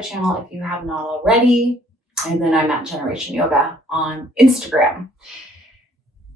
Spotify channel if you have not already. And then I'm at Jennaration Yoga on Instagram.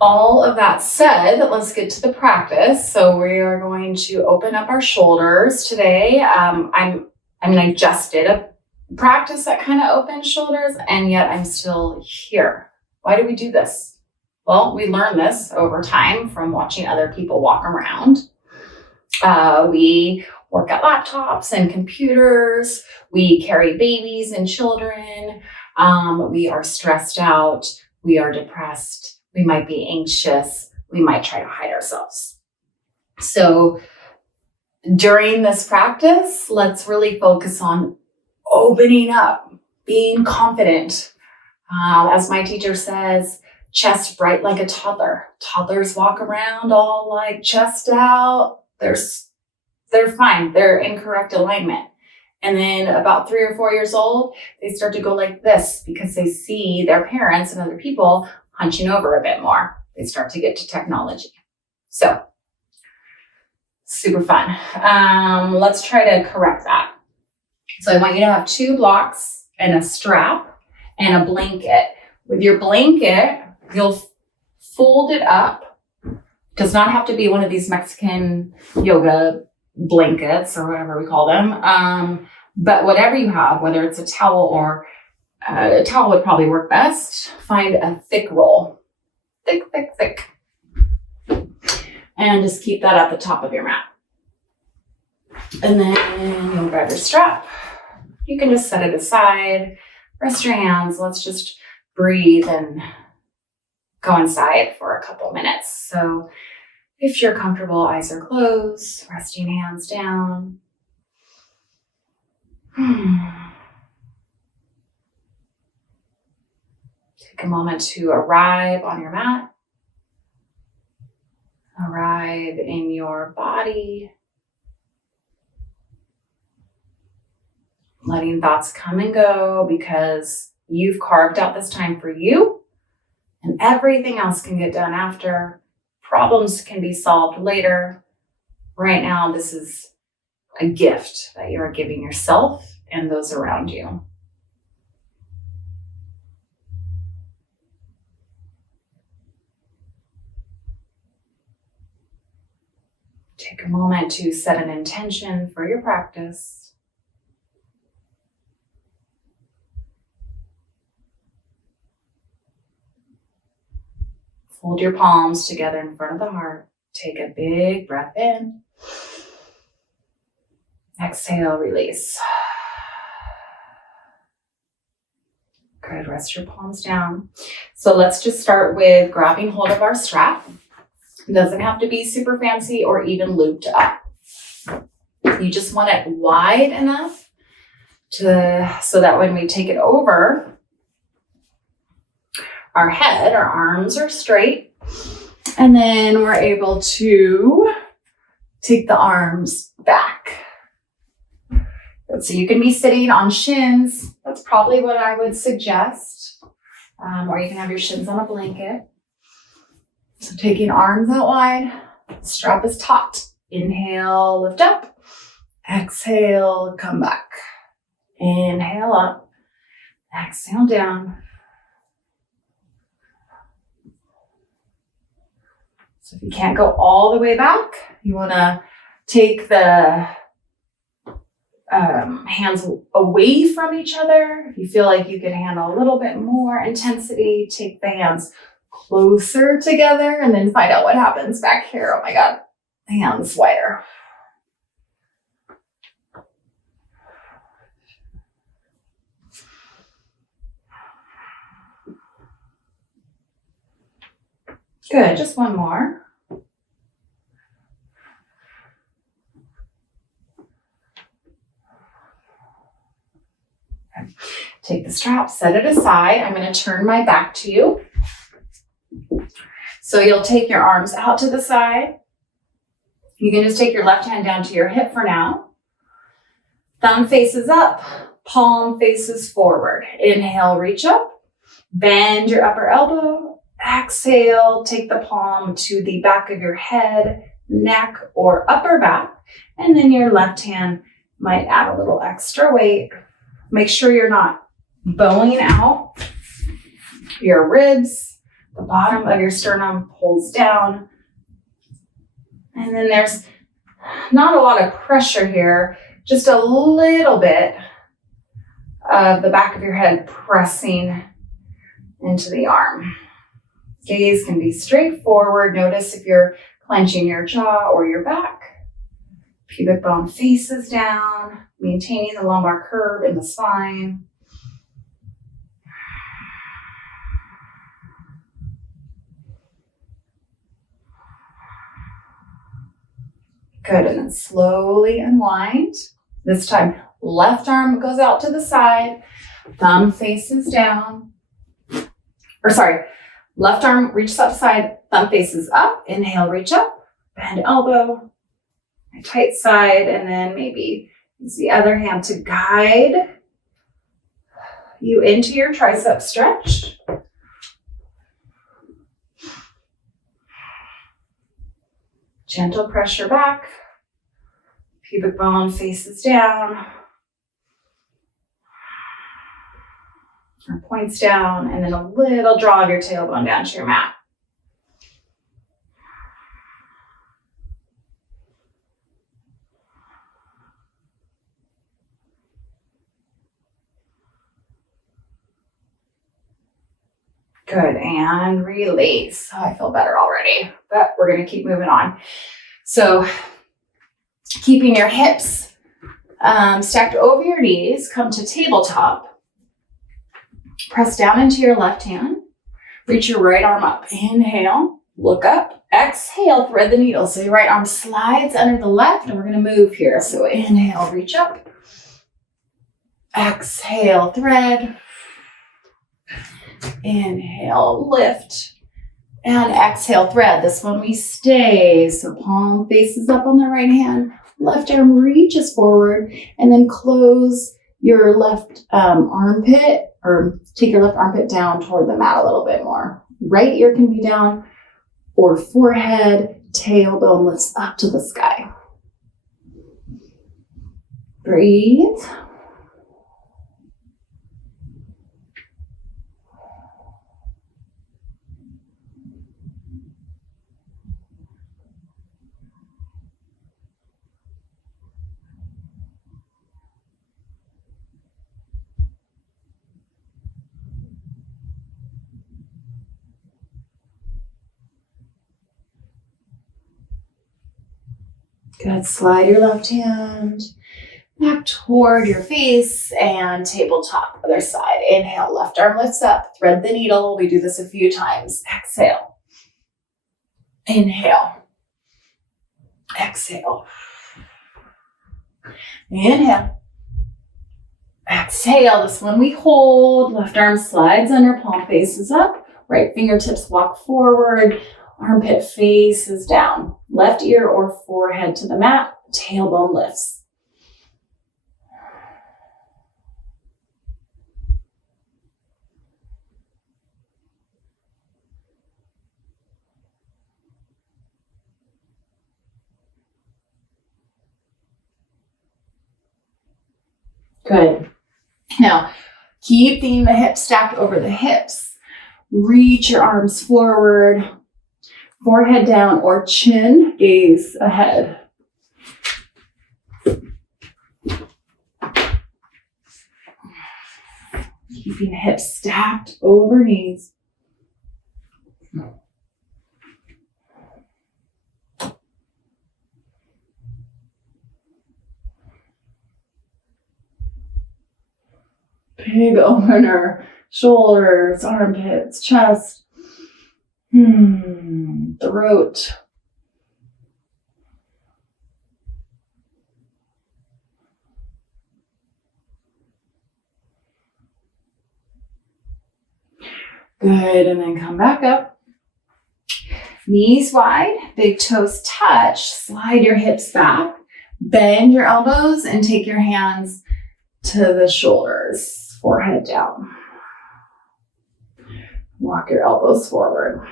All of that said, let's get to the practice. So we are going to open up our shoulders today. I just did a practice that kind of opened shoulders, and yet I'm still here. Why do we do this? Well, we learn this over time from watching other people walk around. We work at laptops and computers. We carry babies and children. We are stressed out. We are depressed. We might be anxious. We might try to hide ourselves. So during this practice, let's really focus on opening up, being confident. As my teacher says, chest bright like a toddler. Toddlers walk around all like chest out. They're fine. They're in correct alignment. And then about 3 or 4 years old, they start to go like this because they see their parents and other people hunching over a bit more. They start to get to technology. So super fun. Let's try to correct that. So I want you to have 2 blocks and a strap and a blanket. With your blanket, you'll fold it up. Does not have to be one of these Mexican yoga blankets or whatever we call them. But whatever you have, whether it's a towel or a towel would probably work best. Find a thick roll. Thick. And just keep that at the top of your mat. And then you'll grab your strap. You can just set it aside. Rest your hands. Let's just breathe and go inside for a couple minutes. So if you're comfortable, eyes are closed, resting hands down. Take a moment to arrive on your mat. Arrive in your body. Letting thoughts come and go because you've carved out this time for you, and everything else can get done after. Problems can be solved later. Right now, this is a gift that you are giving yourself and those around you. Take a moment to set an intention for your practice. Hold your palms together in front of the heart. Take a big breath in. Exhale, release. Good, rest your palms down. So let's just start with grabbing hold of our strap. It doesn't have to be super fancy or even looped up. You just want it wide enough so that when we take it over our head, our arms are straight, and then we're able to take the arms back. So you can be sitting on shins. That's probably what I would suggest. Or you can have your shins on a blanket. So taking arms out wide, strap is taut. Inhale, lift up. Exhale, come back. Inhale up. Exhale down. So if you can't go all the way back, you want to take the hands away from each other. If you feel like you could handle a little bit more intensity, take the hands closer together and then find out what happens back here. Oh my God, hands wider. Good, just one more. Okay. Take the strap, set it aside. I'm going to turn my back to you. So you'll take your arms out to the side. You can just take your left hand down to your hip for now. Thumb faces up, palm faces forward. Inhale, reach up, bend your upper elbow. Exhale, take the palm to the back of your head, neck, or upper back. And then your left hand might add a little extra weight Make sure you're not bowing out your ribs. The bottom of your sternum pulls down. And then there's not a lot of pressure here, just a little bit of the back of your head pressing into the arm. Gaze can be straight forward. Notice if you're clenching your jaw or your back. Pubic bone faces down, maintaining the lumbar curve in the spine. Good, and then slowly unwind. This time, left arm goes out to the side, thumb faces down. Left arm reaches up side, thumb faces up. Inhale, reach up, bend elbow, tight side, and then maybe use the other hand to guide you into your tricep stretch. Gentle pressure back. Pubic bone faces down. Or points down, and then a little draw of your tailbone down to your mat. Good, and release. Oh, I feel better already, but we're gonna keep moving on. So keeping your hips stacked over your knees, come to tabletop. Press down into your left hand. Reach your right arm up. Inhale, look up. Exhale, thread the needle. So your right arm slides under the left, and we're gonna move here. So inhale, reach up. Exhale, thread. Inhale, lift. And exhale, thread. This one we stay. So palm faces up on the right hand. Left arm reaches forward, and then close your left armpit, or take your left armpit down toward the mat a little bit more. Right ear can be down, or forehead, tailbone lifts up to the sky. Breathe. Good. Slide your left hand back toward your face and tabletop, other side. Inhale, left arm lifts up, thread the needle. We do this a few times. Exhale. Inhale. Exhale. Inhale. Exhale. This one we hold. Left arm slides under, palm faces up. Right fingertips walk forward. Armpit faces down. Left ear or forehead to the mat. Tailbone lifts. Good. Now, keeping the hips stacked over the hips. Reach your arms forward. Forehead down or chin, gaze ahead. Keeping hips stacked over knees. Big opener, shoulders, armpits, chest. Throat. Good, and then come back up. Knees wide, big toes touch. Slide your hips back. Bend your elbows and take your hands to the shoulders. Forehead down. Walk your elbows forward.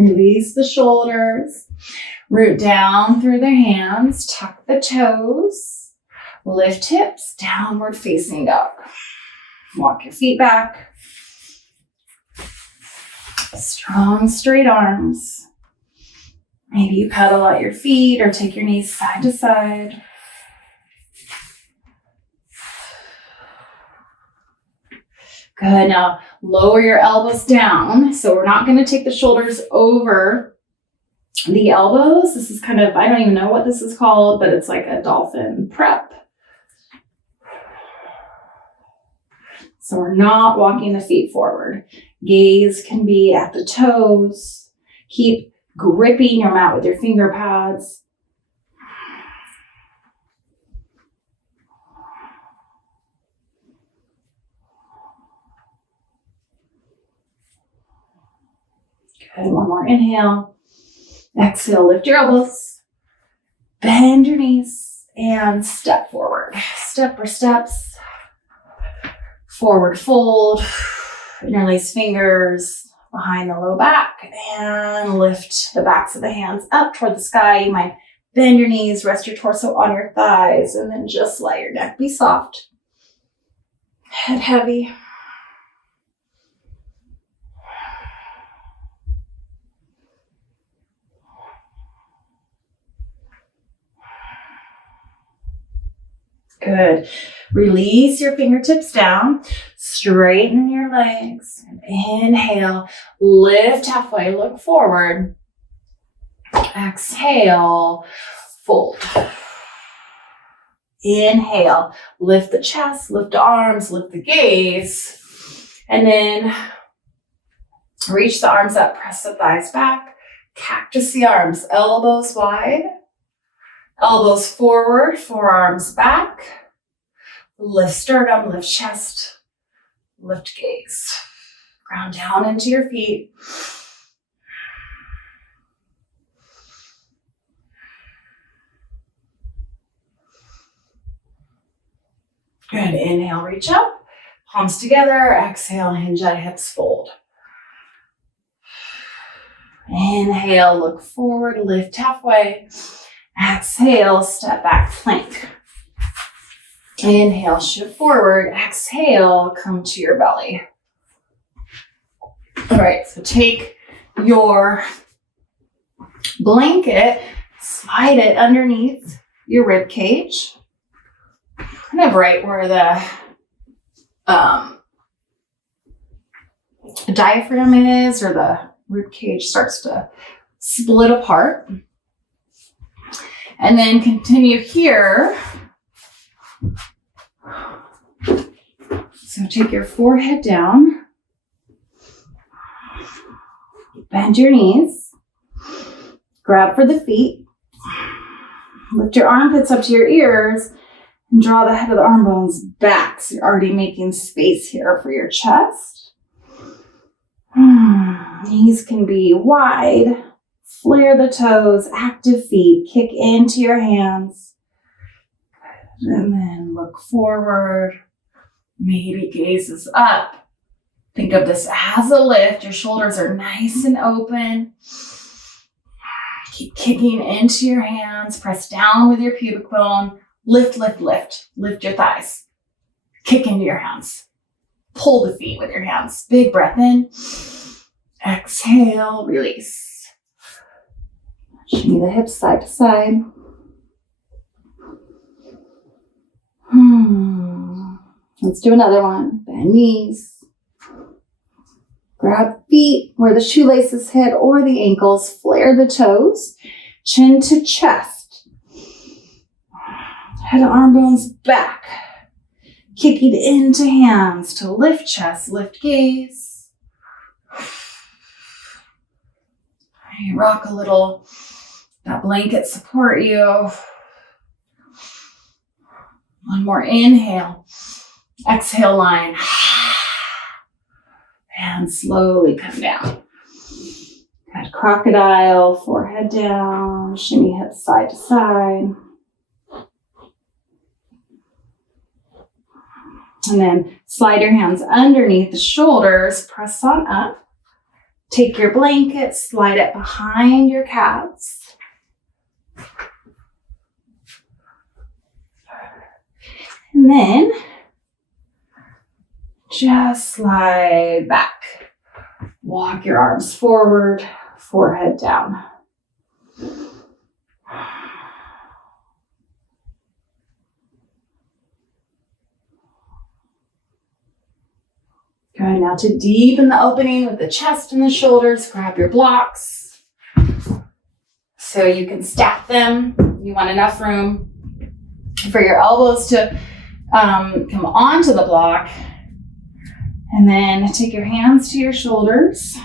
Release the shoulders. Root down through the hands. Tuck the toes. Lift hips. Downward facing dog. Walk your feet back. Strong, straight arms. Maybe you pedal at your feet or take your knees side to side. Good. Now lower your elbows down. So we're not going to take the shoulders over the elbows. This is kind of, I don't even know what this is called, but it's like a dolphin prep. So we're not walking the feet forward. Gaze can be at the toes. Keep gripping your mat with your finger pads. Good. One more inhale. Exhale, lift your elbows. Bend your knees and step forward. Step or steps. Forward fold. Interlace fingers behind the low back and lift the backs of the hands up toward the sky. You might bend your knees, rest your torso on your thighs, and then just let your neck be soft. Head heavy. Good. Release your fingertips down. Straighten your legs. Inhale. Lift halfway. Look forward. Exhale. Fold. Inhale. Lift the chest. Lift the arms. Lift the gaze. And then reach the arms up. Press the thighs back. Cactus the arms. Elbows wide. Elbows forward, forearms back. Lift sternum, lift chest, lift gaze. Ground down into your feet. Good. Inhale, reach up. Palms together. Exhale, hinge at hips, fold. Inhale, look forward, lift halfway. Exhale, step back, plank. Inhale, shift forward. Exhale, come to your belly. All right, so take your blanket, slide it underneath your rib cage, kind of right where the diaphragm is, or the rib cage starts to split apart. And then continue here. So take your forehead down. Bend your knees. Grab for the feet. Lift your armpits up to your ears and draw the head of the arm bones back. So you're already making space here for your chest. Knees can be wide. Flare the toes, active feet, kick into your hands. And then look forward. Maybe gazes up. Think of this as a lift. Your shoulders are nice and open. Keep kicking into your hands. Press down with your pubic bone. Lift, lift, lift. Lift your thighs. Kick into your hands. Pull the feet with your hands. Big breath in. Exhale, release. Shimmy the hips side to side. Let's do another one. Bend knees. Grab feet where the shoelaces hit or the ankles. Flare the toes. Chin to chest. Head arm bones back. Kicking into hands to lift chest, lift gaze. You rock a little. That blanket support you. One more inhale. Exhale line. And slowly come down. Good. Crocodile, forehead down. Shimmy hips side to side. And then slide your hands underneath the shoulders. Press on up. Take your blanket, slide it behind your calves. And then just slide back. Walk your arms forward, forehead down. Good, now to deepen the opening with the chest and the shoulders, grab your blocks so you can stack them. You want enough room for your elbows to come onto the block. And then take your hands to your shoulders.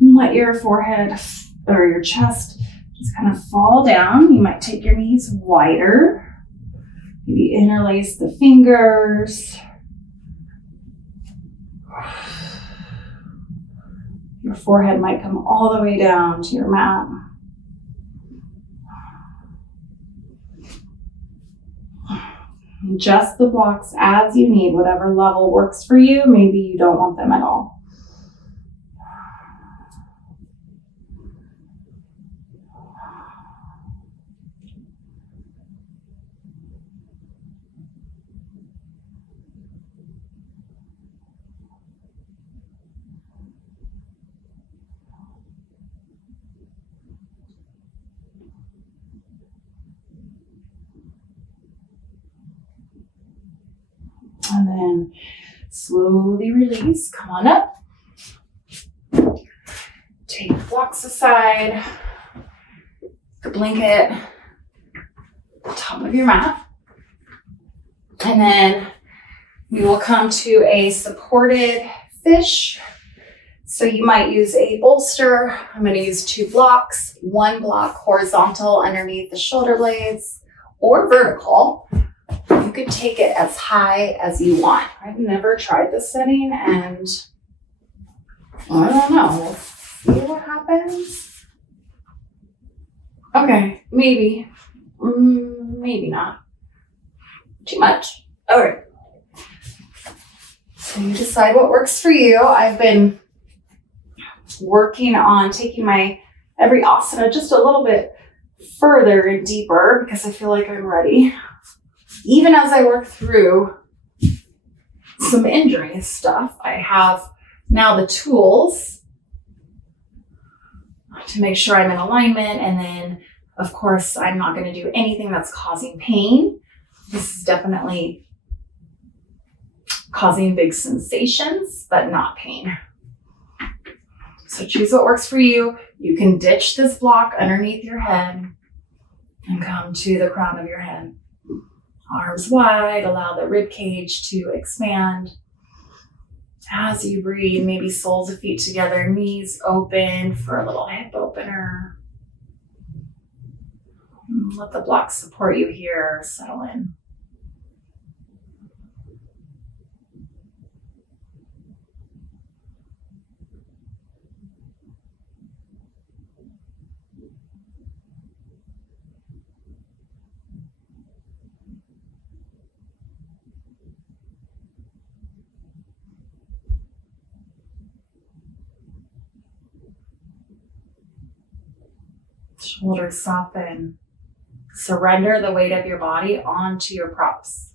And let your forehead or your chest just kind of fall down. You might take your knees wider. Maybe interlace the fingers. Your forehead might come all the way down to your mat. Adjust the blocks as you need, whatever level works for you. Maybe you don't want them at all. And then slowly release. Come on up. Take the blocks aside. The blanket. Top of your mat. And then we will come to a supported fish. So you might use a bolster. I'm going to use 2 blocks. 1 block horizontal underneath the shoulder blades or vertical. You can take it as high as you want. I've never tried this setting and I don't know. We'll see what happens. Okay, maybe. Maybe not. Too much. All right. So you decide what works for you. I've been working on taking my every asana just a little bit further and deeper because I feel like I'm ready. Even as I work through some injury stuff, I have now the tools to make sure I'm in alignment. And then, of course, I'm not going to do anything that's causing pain. This is definitely causing big sensations, but not pain. So choose what works for you. You can ditch this block underneath your head and come to the crown of your head. Arms wide, allow the rib cage to expand. As you breathe, maybe soles of feet together, knees open for a little hip opener. Let the block support you here, settle in. Shoulders soften. Surrender the weight of your body onto your props.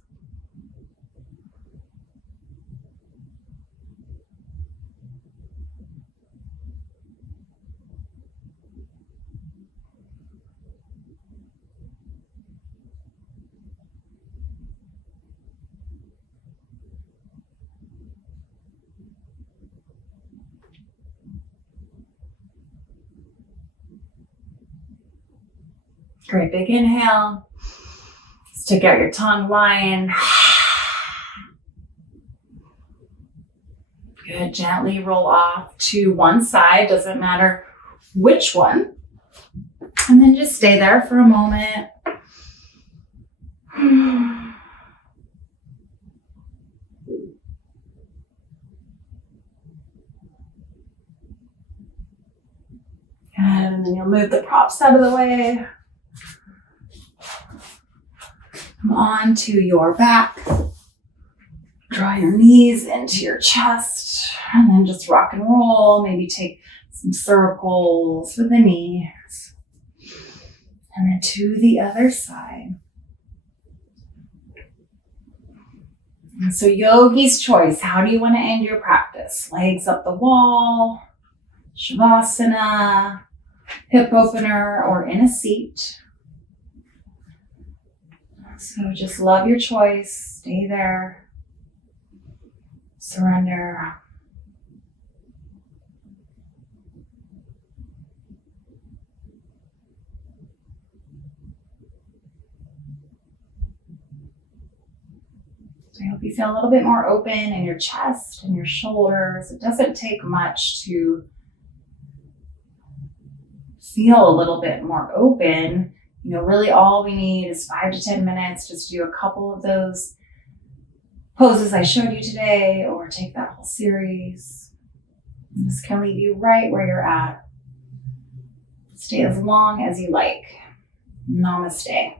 Great, big inhale. Stick out your tongue, lion. Good, gently roll off to one side, doesn't matter which one. And then just stay there for a moment. Good, and then you'll move the props out of the way. Come on to your back. Draw your knees into your chest and then just rock and roll. Maybe take some circles with the knees. And then to the other side. And so yogi's choice, how do you want to end your practice? Legs up the wall, shavasana, hip opener, or in a seat. So just love your choice, stay there, surrender. So I hope you feel a little bit more open in your chest and your shoulders. It doesn't take much to feel a little bit more open. You know, really all we need is 5 to 10 minutes just to do a couple of those poses I showed you today, or take that whole series. And this can leave you right where you're at. Stay as long as you like. Namaste.